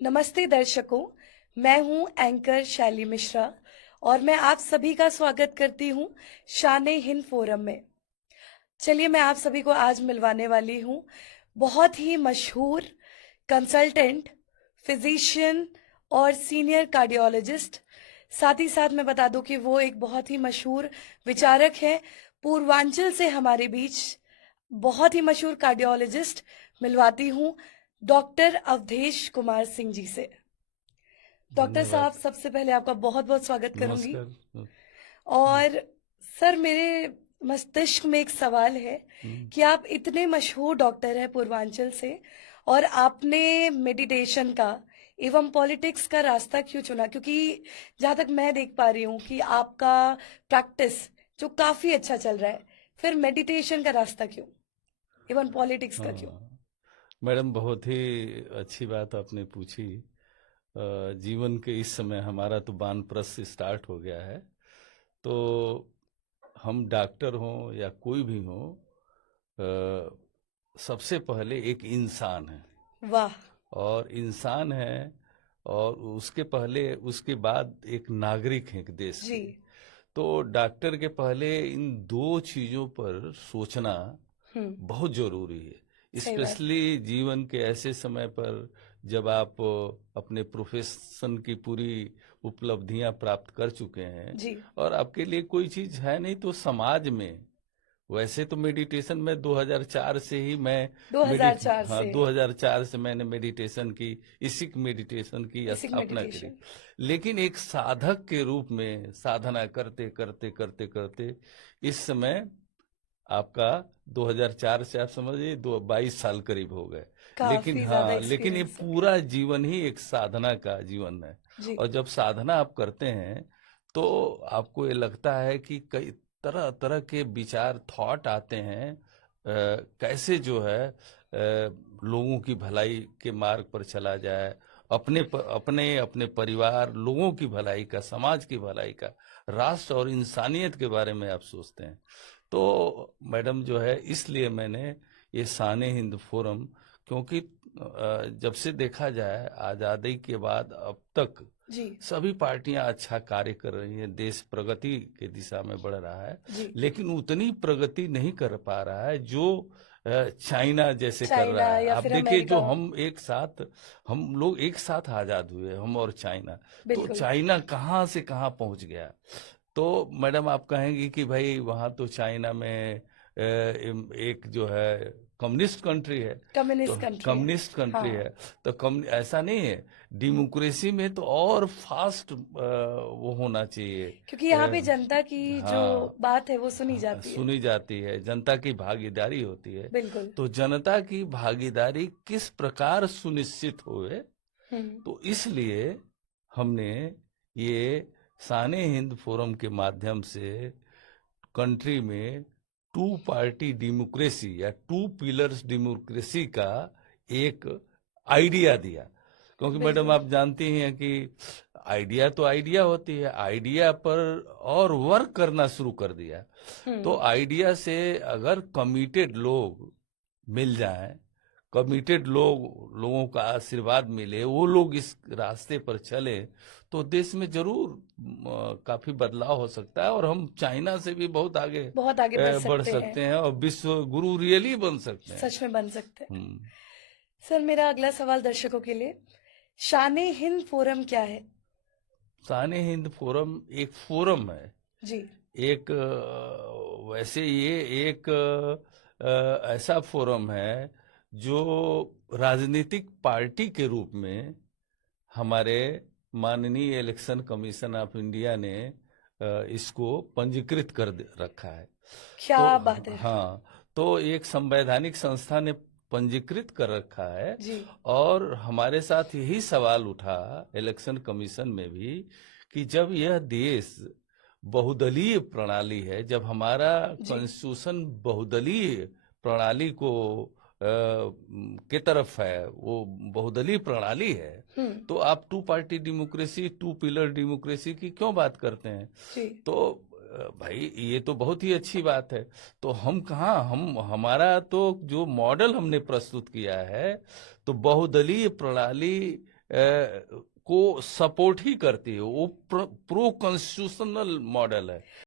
नमस्ते दर्शकों, मैं हूं एंकर शैली मिश्रा और मैं आप सभी का स्वागत करती हूं शान हिंद फोरम में। चलिए मैं आप सभी को आज मिलवाने वाली हूं बहुत ही मशहूर कंसल्टेंट, फिजिशियन और सीनियर कार्डियोलॉजिस्ट। साथ ही साथ मैं बता दूं कि वो एक बहुत ही मशहूर विचारक है। पूर्वांचल से हमारे बीच बहुत ही मशहूर कार्डियोलॉजिस्ट मिलवाती हूं डॉक्टर अवधेश कुमार सिंह जी से। डॉक्टर साहब, धन्यवाद। सबसे पहले आपका बहुत बहुत स्वागत करूंगी। नमस्कार। और सर, मेरे मस्तिष्क में एक सवाल है हम्म, कि आप इतने मशहूर डॉक्टर हैं पूर्वांचल से, और आपने मेडिटेशन का एवं पॉलिटिक्स का रास्ता क्यों चुना? क्योंकि जहां तक मैं देख पा रही हूँ कि आपका प्रैक्टिस जो काफी अच्छा चल रहा है, फिर मेडिटेशन का रास्ता क्यों, एवं पॉलिटिक्स का क्यों? हाँ मैडम, बहुत ही अच्छी बात आपने पूछी। जीवन के इस समय हमारा तो वानप्रस्थ स्टार्ट हो गया है। तो हम डॉक्टर हों या कोई भी हो, सबसे पहले एक इंसान है। वाह। और इंसान है, और उसके पहले उसके बाद एक नागरिक है एक देश जी। के। तो डॉक्टर के पहले इन दो चीजों पर सोचना हम्म। बहुत जरूरी है, सही बात। स्पेशली जीवन के ऐसे समय पर जब आप अपने प्रोफेशन की पूरी उपलब्धियां प्राप्त कर चुके हैं जी। और आपके लिए कोई चीज है नहीं तो समाज में। वैसे तो मेडिटेशन में 2004 से ही मैं 2004 हाँ, से 2004 से मैंने मेडिटेशन की, इसिक मेडिटेशन की बेसिक स्थापना करी। मेडिटेशन। लेकिन एक साधक के रूप में साधना करते करते करते करते इस समय आपका 2004 से आप समझिए 22 साल करीब हो गए। लेकिन काफी ज्यादा हाँ, लेकिन ये एक्सपीरियंस हो गया। पूरा जीवन ही एक साधना का जीवन है। जी। और जब साधना आप करते हैं तो आपको ये लगता है कि कई तरह तरह के विचार थॉट आते हैं, कैसे जो है लोगों की भलाई के मार्ग पर चला जाए, अपने अपने परिवार, लोगों की भलाई का, समाज की भलाई का, राष्ट्र और इंसानियत के बारे में आप सोचते हैं। तो मैडम जो है, इसलिए मैंने ये शान हिंद फोरम, क्योंकि जब से देखा जाए आजादी के बाद अब तक जी। सभी पार्टियां अच्छा कार्य कर रही हैं, देश प्रगति के दिशा में बढ़ रहा है। जी। लेकिन उतनी प्रगति नहीं कर पा रहा है जो चाइना जैसे कर चाइना रहा है। या आप फिर देखिए, जो अमेरिका। हम लोग एक साथ आजाद हुए, हम और चाइना। तो बिल्कुल। चाइना कहाँ से कहाँ पहुंच गया। तो मैडम आप कहेंगी कि भाई वहां तो चाइना में एक जो है कम्युनिस्ट कंट्री है। तो कम्युनिस्ट कंट्री है। कम्युनिस्ट कंट्री हाँ। है, तो कम ऐसा नहीं है। डेमोक्रेसी में तो और फास्ट वो होना चाहिए। क्योंकि यहाँ पे जनता की जो हाँ, बात है वो सुनी हाँ, जाती है। सुनी जाती है, जनता की भागीदारी होती है। बिल्कुल। तो जनता की भागीदारी किस प्रकार सुनिश्चित हुए, हम्म। तो इसलिए हमने ये शान हिंद फोरम के माध्यम से कंट्री में टू पार्टी डेमोक्रेसी या टू पिलर्स डेमोक्रेसी का एक आइडिया दिया। क्योंकि मैडम बिल्कुल। आप जानती हैं कि आइडिया तो आइडिया होती है, आइडिया पर और वर्क करना शुरू कर दिया। तो हम्म। आइडिया से अगर कमिटेड लोग मिल जाएं, कमिटेड लोगों का आशीर्वाद मिले, वो लोग इस रास्ते पर चले, तो देश में जरूर काफी बदलाव हो सकता है और हम चाइना से भी बहुत आगे बहुत आगे बढ़ बढ़ सकते हैं। सकते हैं और विश्व गुरु रियली बन सकते हैं। सच में बन सकते हैं। हम्म। सर, मेरा अगला सवाल दर्शकों के लिए, शान हिंद फोरम क्या है? शान हिंद फोरम एक फोरम है। जी। एक वैसे ये एक ऐसा फोरम है जो राजनीतिक पार्टी के रूप में हमारे माननीय इलेक्शन कमीशन ऑफ इंडिया ने इसको पंजीकृत रखा है। क्या तो बात है। हाँ, तो एक संवैधानिक संस्था ने पंजीकृत कर रखा है। जी। और हमारे साथ यही सवाल उठा इलेक्शन कमीशन में भी कि जब यह देश बहुदलीय प्रणाली है, जब हमारा जी। कॉन्स्टिट्यूशन बहुदलीय प्रणाली को के तरफ है, वो बहुदलीय प्रणाली है, हम्म। तो आप two party democracy, two pillar democracy की क्यों बात करते हैं। जी। तो भाई ये तो बहुत ही अच्छी बात है। तो हम कहाँ, हमारा तो जो मॉडल हमने प्रस्तुत किया है, तो बहुदलीय प्रणाली को सपोर्ट ही करती है। वो प्रो कॉन्स्टिट्यूशनल मॉडल है।